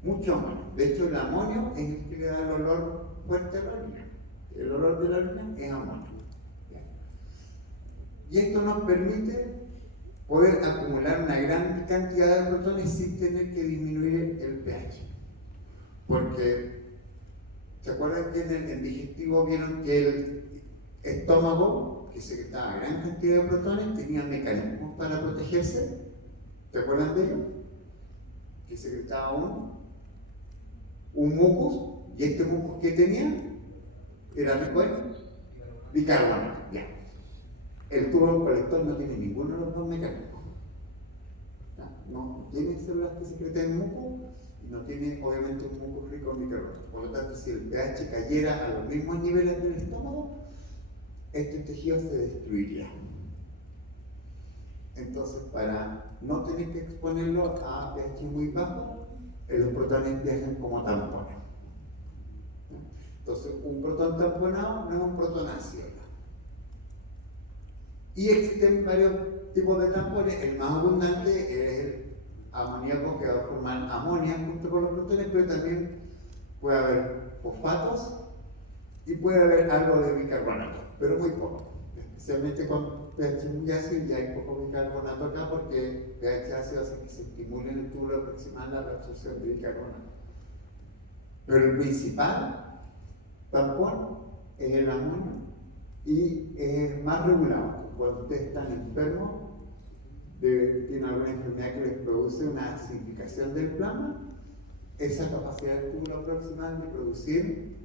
mucho amonio. De hecho el amonio es el que le da el olor fuerte a la orina. El olor de la orina es amonio. Y esto nos permite poder acumular una gran cantidad de protones sin tener que disminuir el pH. Porque, ¿se acuerdan que en el digestivo vieron que el estómago, que secretaba gran cantidad de protones, tenía mecanismos para protegerse? ¿Se acuerdan de ello? que secretaba un mucus, y este mucus que tenía era rico en bicarbonato. Ya. El tubo colector no tiene ninguno de los dos mecanismos. No tiene células que secreten mucus y no tiene obviamente un mucus rico en bicarbonato. Por lo tanto, si el pH cayera a los mismos niveles del estómago, este tejido se destruiría. Entonces, para no tener que exponerlo a pH muy bajo, los protones viajan como tampones. Entonces, un protón tamponado no es un protón ácido. Y existen varios tipos de tampones. El más abundante es el amoníaco, que va a formar amonio junto con los protones, pero también puede haber fosfatos y puede haber algo de bicarbonato, pero muy poco. Especialmente con pH muy ácido, ya hay poco bicarbonato acá porque pH ácido hace que se estimule en el túbulo proximal la reabsorción de bicarbonato. Pero el principal tampón es el amonio y es más regulado. Cuando ustedes están enfermos, tienen alguna enfermedad que les produce una acidificación del plasma, esa capacidad del túbulo proximal de producir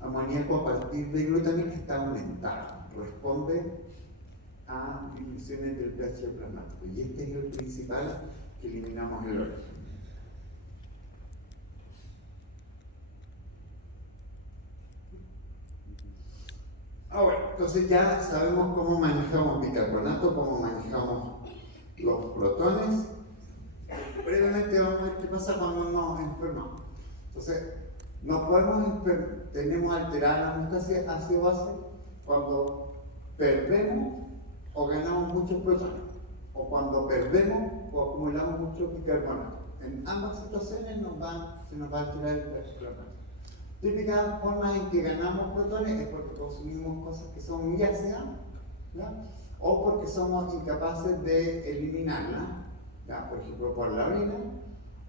amoníaco a partir de glutamina está aumentada. Responde a disminuciones del pH plasmático. Y este es el principal que eliminamos el origen. Ahora, entonces ya sabemos cómo manejamos bicarbonato, cómo manejamos los protones. Brevemente vamos a ver qué pasa cuando nos enfermamos. Entonces, no podemos tenemos alterada la homeostasis ácido-base cuando perdemos o ganamos muchos protones, o cuando perdemos o acumulamos muchos bicarbonato. En ambas situaciones se nos va a alterar el pH plasmático. Típicas formas en que ganamos protones es porque consumimos cosas que son muy ácidas, ¿ya? O porque somos incapaces de eliminarlas, ¿ya? Por ejemplo por la orina,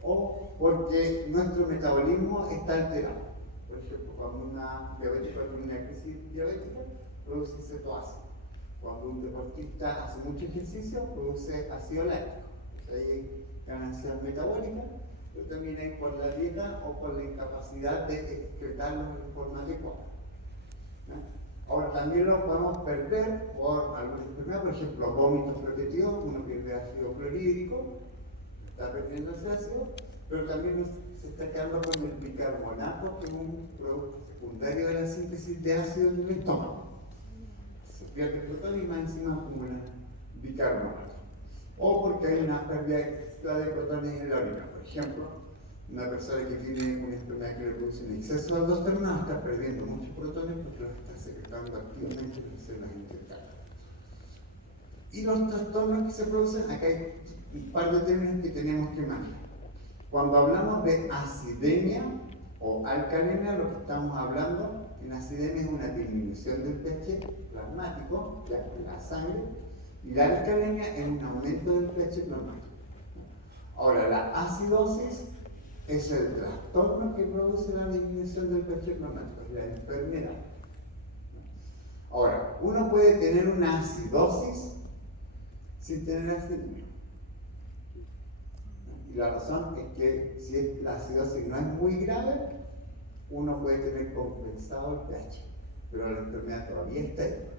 o porque nuestro metabolismo está alterado. Por ejemplo, cuando una diabética tiene una crisis diabética, produce cetoácido. Cuando un deportista hace mucho ejercicio, produce ácido láctico. Entonces, hay ganancias metabólicas, pero también hay por la dieta o por la incapacidad de excretarlos de forma adecuada. Ahora, también lo podemos perder por alguna enfermedad, por ejemplo, vómitos repetidos, uno pierde ácido clorhídrico, está perdiendo ese ácido, pero también se está quedando con el bicarbonato, que es un producto secundario de la síntesis de ácido en el estómago. Se pierde el protón y más encima acumula bicarbonato. O porque hay una pérdida de protones en la orina. Por ejemplo, una persona que tiene una enfermedad que le produce un exceso de aldosterona va a estar perdiendo muchos protones porque los está secretando activamente en las células intestinales. Y los trastornos que se producen, acá hay un par de términos que tenemos que manejar. Cuando hablamos de acidemia o alcalemia, lo que estamos hablando en acidemia es una disminución del pH plasmático, ya en la sangre, y la alcalemia es un aumento del pH plasmático. Ahora, la acidosis es el trastorno que produce la disminución del pH plasmático, es la enfermedad. Ahora, uno puede tener una acidosis sin tener acidemia. Y la razón es que si la acidosis no es muy grave, uno puede tener compensado el pH, pero la enfermedad todavía está ahí.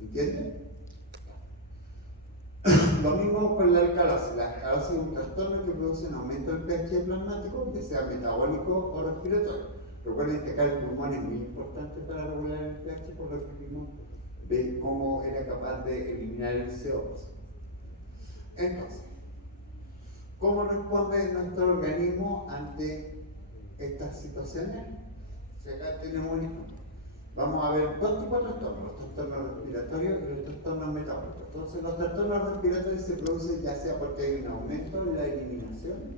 ¿Entienden? Lo mismo con la alcalosis. La alcalosis es un trastorno que produce un aumento del pH plasmático, ya sea metabólico o respiratorio. Recuerden que acá el pulmón es muy importante para regular el pH, por lo que vimos de cómo era capaz de eliminar el CO2. Entonces, ¿cómo responde nuestro organismo ante estas situaciones? Si acá tenemos un ejemplo. Vamos a ver dos tipos de trastornos, los trastornos respiratorios y los trastornos metabólicos. Entonces, los trastornos respiratorios se producen ya sea porque hay un aumento en la eliminación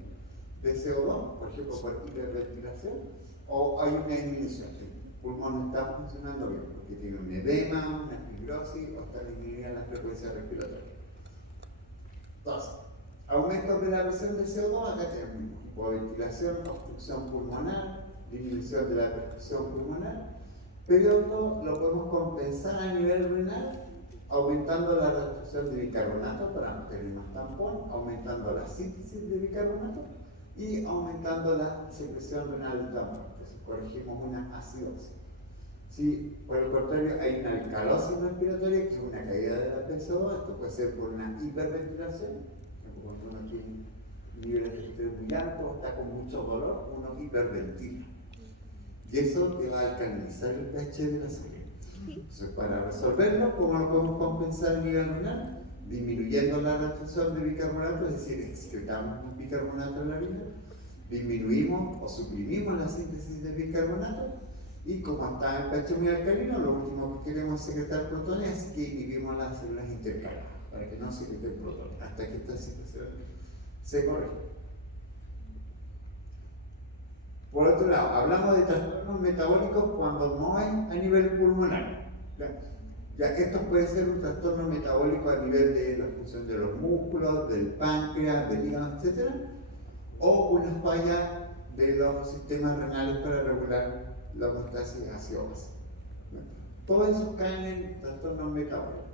de CO2, por ejemplo, por hiperventilación, o hay una disminución. El pulmón no está funcionando bien porque tiene un edema, una fibrosis o está disminuida la frecuencia respiratoria. Entonces, aumentos de la presión de CO2, acá tenemos hipoventilación, obstrucción pulmonar, disminución de la perfusión pulmonar. Pero esto lo podemos compensar a nivel renal aumentando la restricción de bicarbonato para no tener más tampón, aumentando la síntesis de bicarbonato y aumentando la secreción renal del tampón. Entonces corregimos una acidosis. Si por el contrario hay una alcalosis respiratoria, que es una caída de la PCO2, esto puede ser por una hiperventilación, cuando uno tiene niveles de estrés muy altos o está con mucho dolor, uno hiperventila. Y eso te va a alcalinizar el pH de la sangre. Entonces, para resolverlo, ¿cómo lo podemos compensar a nivel renal? Disminuyendo la restricción de bicarbonato, es decir, excretamos bicarbonato en la orina, disminuimos o suprimimos la síntesis de bicarbonato, y como está el pH muy alcalino, lo último que queremos secretar protones es que inhibimos las células intercaladas para que no secreten protones hasta que esta situación se corrige. Por otro lado, hablamos de trastornos metabólicos cuando no es a nivel pulmonar. Ya que esto puede ser un trastorno metabólico a nivel de la función de los músculos, del páncreas, del hígado, etc. O una falla de los sistemas renales para regular la homeostasis ácido-base. Todos esos caen en trastornos metabólicos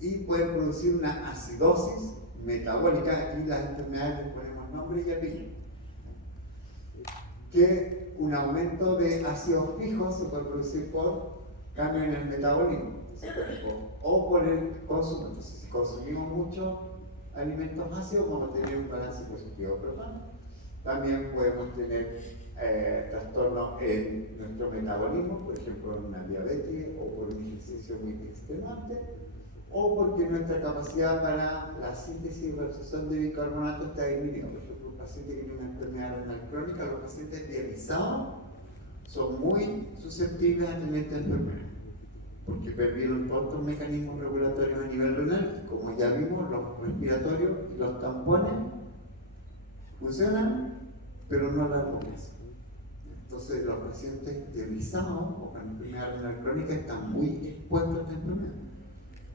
y pueden producir una acidosis metabólica. Aquí las enfermedades les ponemos nombre y apellido. Que un aumento de ácidos fijos se puede producir por cambio en el metabolismo o por el consumo. Entonces, si consumimos muchos alimentos ácidos, vamos a tener un balance positivo protón. También podemos tener trastornos en nuestro metabolismo, por ejemplo, en una diabetes o por un ejercicio muy extenuante, o porque nuestra capacidad para la síntesis y reabsorción de bicarbonato está disminuida. Por ejemplo, un paciente que tiene una enfermedad renal crónica, los pacientes dializados son muy susceptibles a tener esta enfermedad, porque perdieron todos estos mecanismos regulatorios a nivel renal, y como ya vimos, los respiratorios y los tampones funcionan, pero no a largo plazo. Entonces, los pacientes dializados o con enfermedad renal crónica están muy expuestos a esta enfermedad.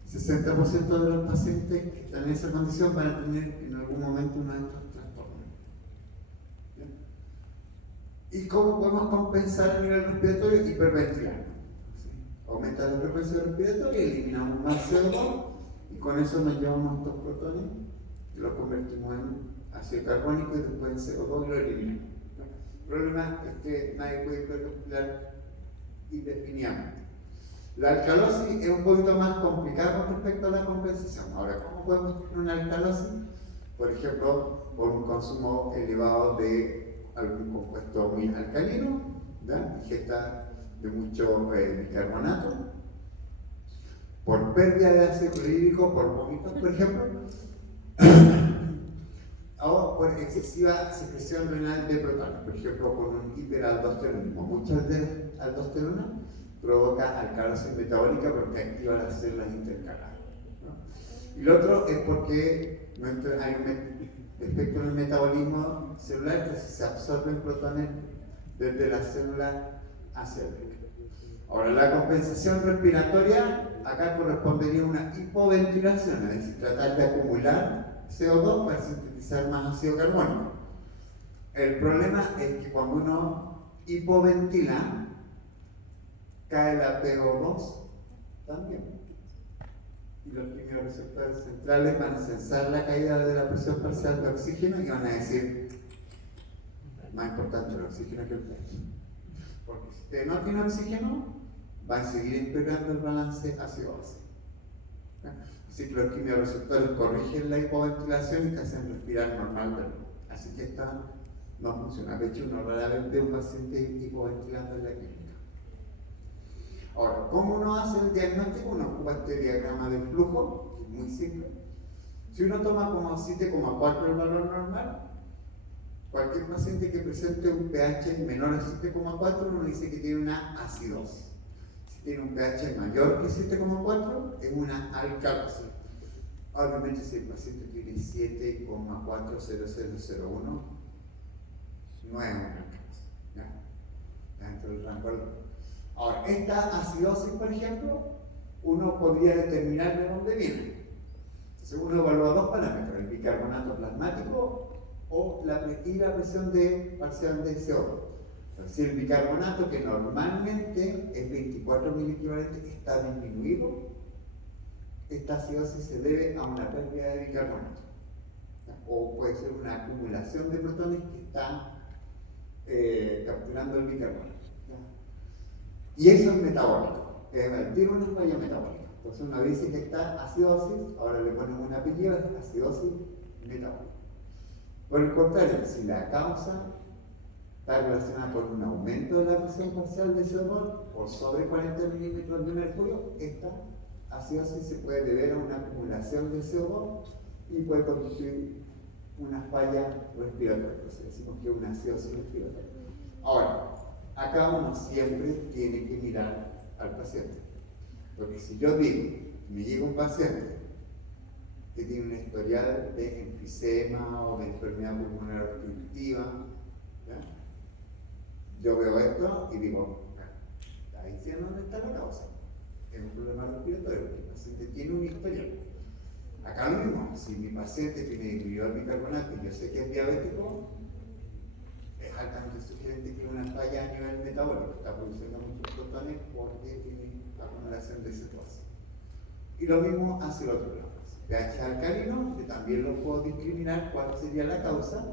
60% de los pacientes que están en esa condición van a tener en algún momento uno de estos trastornos. ¿Y cómo podemos compensar a nivel respiratorio? Hiperventilando. ¿Sí? Aumenta la frecuencia respiratoria, eliminamos más CO2 y con eso nos llevamos estos protones y los convertimos en ácido carbónico y después en CO2 y lo eliminamos. El problema es que nadie puede hiperventilar indefinidamente. La alcalosis es un poquito más complicada con respecto a la compensación. Ahora, ¿cómo podemos tener una alcalosis? Por ejemplo, por un consumo elevado de algún compuesto muy alcalino, ingesta de mucho bicarbonato, por pérdida de ácido clorhídrico, por vómitos, por ejemplo, o por excesiva secreción renal de protones, por ejemplo, por un hiperaldosteronismo. Mucha aldosterona provoca alcalosis metabólica porque activa las células intercaladas, ¿no? Y lo otro es porque hay un defecto en el metabolismo celular, que se absorben protones desde la célula hacia el rico. Ahora, la compensación respiratoria, acá correspondería a una hipoventilación, es decir, tratar de acumular CO2 para sintetizar más ácido carbónico. El problema es que cuando uno hipoventila, cae la PO2 también. Y los quimiorreceptores centrales van a sensar la caída de la presión parcial de oxígeno y van a decir, más importante el oxígeno que el pH. Porque si usted no tiene oxígeno, va a seguir empeorando el balance ácido-base. Así que los quimiorreceptores corrigen la hipoventilación y te hacen respirar normalmente. Así que esta no funciona. De hecho, uno rara vez ve un paciente hipoventilando en la clínica. Ahora, ¿cómo uno hace el diagnóstico? Uno ocupa este diagrama de flujo, que es muy simple. Si uno toma como 7,4 el valor normal, cualquier paciente que presente un pH menor a 7,4, uno dice que tiene una acidosis. Si tiene un pH mayor que 7,4, es una alcalosis. Obviamente, si el paciente tiene 7,40001, no es una alcalosis. Está dentro del rango del valor. Ahora, esta acidosis, por ejemplo, uno podría determinar de dónde viene. Entonces, uno evalúa dos parámetros, el bicarbonato plasmático o la presión parcial de CO2. Si el bicarbonato, que normalmente es 24 miliequivalentes, está disminuido, esta acidosis se debe a una pérdida de bicarbonato. O puede ser una acumulación de protones que está capturando el bicarbonato. Y eso es metabólico, tiene una falla metabólica. Entonces una vez que está acidosis, ahora le ponemos un apellido, es acidosis metabólica. Por el contrario, si la causa está relacionada con un aumento de la presión parcial de CO2 por sobre 40 milímetros de mercurio, esta acidosis se puede deber a una acumulación de CO2 y puede constituir una falla respiratoria. Entonces decimos que es una acidosis respiratoria. Ahora, acá uno siempre tiene que mirar al paciente. Porque si yo digo, me llega un paciente que tiene un historial de enfisema o de enfermedad pulmonar obstructiva, ¿ya? Yo veo esto y digo, ahí sí es donde está la causa. Es un problema respiratorio, porque el paciente tiene un historial. Acá lo mismo, si mi paciente tiene inhibidor bicarbonato y yo sé que es diabético, es altamente sugerente que una falla a nivel metabólico, está produciendo muchos protones porque tiene acumulación de cetosis. Y lo mismo hacia el otro lado. pH alcalino, que también lo puedo discriminar cuál sería la causa,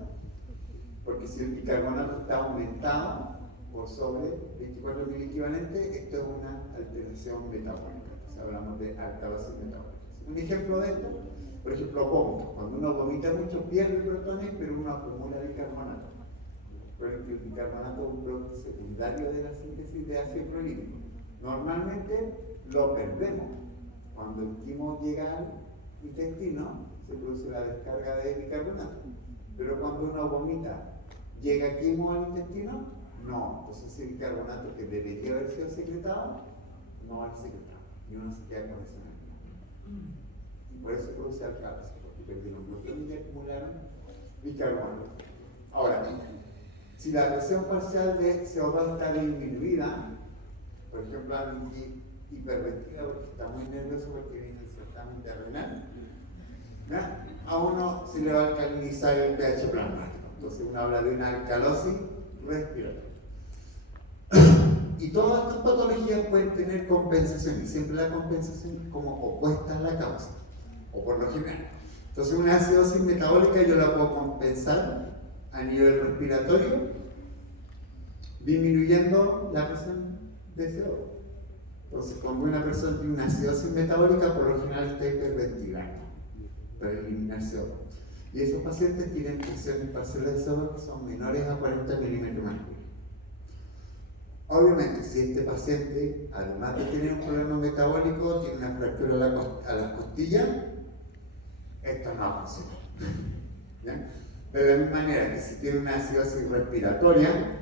porque si el bicarbonato está aumentado por sobre 24 mil equivalentes, esto es una alteración metabólica. Entonces hablamos de alcalosis metabólica. Un ejemplo de esto, por ejemplo, vómito. Cuando uno vomita mucho pierde protones, pero uno acumula bicarbonato. Recuerden que el bicarbonato es un producto secundario de la síntesis de ácido clorhídrico. Normalmente lo perdemos. Cuando el quimo llega al intestino, se produce la descarga de bicarbonato. Pero cuando uno vomita, ¿llega quimo al intestino? No. Entonces ese bicarbonato que debería haber sido secretado, no es secretado. Y uno se queda con esa energía. Y por eso produce alcalosis, porque perdieron protones y acumularon bicarbonato. Ahora, si la presión parcial de CO2 está disminuida, por ejemplo, alguien hiperventila porque está muy nervioso porque viene el certamen terrenal, ¿ya? A uno se le va a alcalinizar el pH plasmático. Entonces uno habla de una alcalosis respiratoria. Y todas estas patologías pueden tener compensación, y siempre la compensación es como opuesta a la causa, o por lo general. Entonces una acidosis metabólica yo la puedo compensar a nivel respiratorio, disminuyendo la presión de CO2. Entonces, cuando una persona tiene una acidosis metabólica, por lo general está hiperventilando para eliminar CO2. Y esos pacientes tienen presiones parciales de CO2 que son menores a 40 milímetros de mercurio. Obviamente, si este paciente, además de tener un problema metabólico, tiene una fractura a la costilla, esto no funciona. ¿Ya? De la misma manera que si tiene una acidosis respiratoria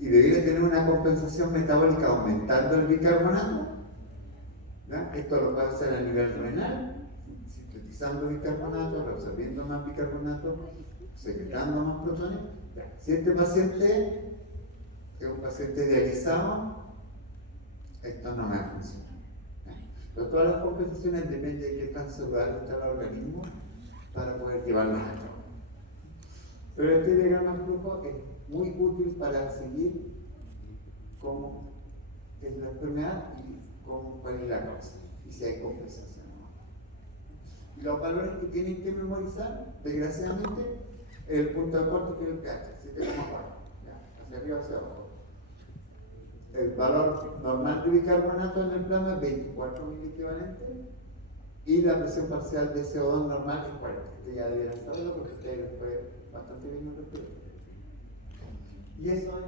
y debiera tener una compensación metabólica aumentando el bicarbonato, ¿ya? Esto lo puede hacer a nivel renal, sintetizando bicarbonato, reabsorbiendo más bicarbonato, secretando más protones. ¿Ya? Si este paciente es un paciente dializado, esto no me va a funcionar. Pero todas las compensaciones dependen de qué tan saludable está el organismo para poder llevarlas a cabo. Pero este diagrama de flujo es muy útil para seguir cómo es la enfermedad y cuál es la causa y si hay compensación o no. Y los valores que tienen que memorizar, desgraciadamente, es el punto de corte que es el pH, 7,4, hacia arriba hacia abajo. El valor normal de bicarbonato en el plasma es 24 mil equivalentes y la presión parcial de CO2 normal es 40. Este ya deberían saberlo porque ustedes fue bastante bien en el respiratorio. Y eso es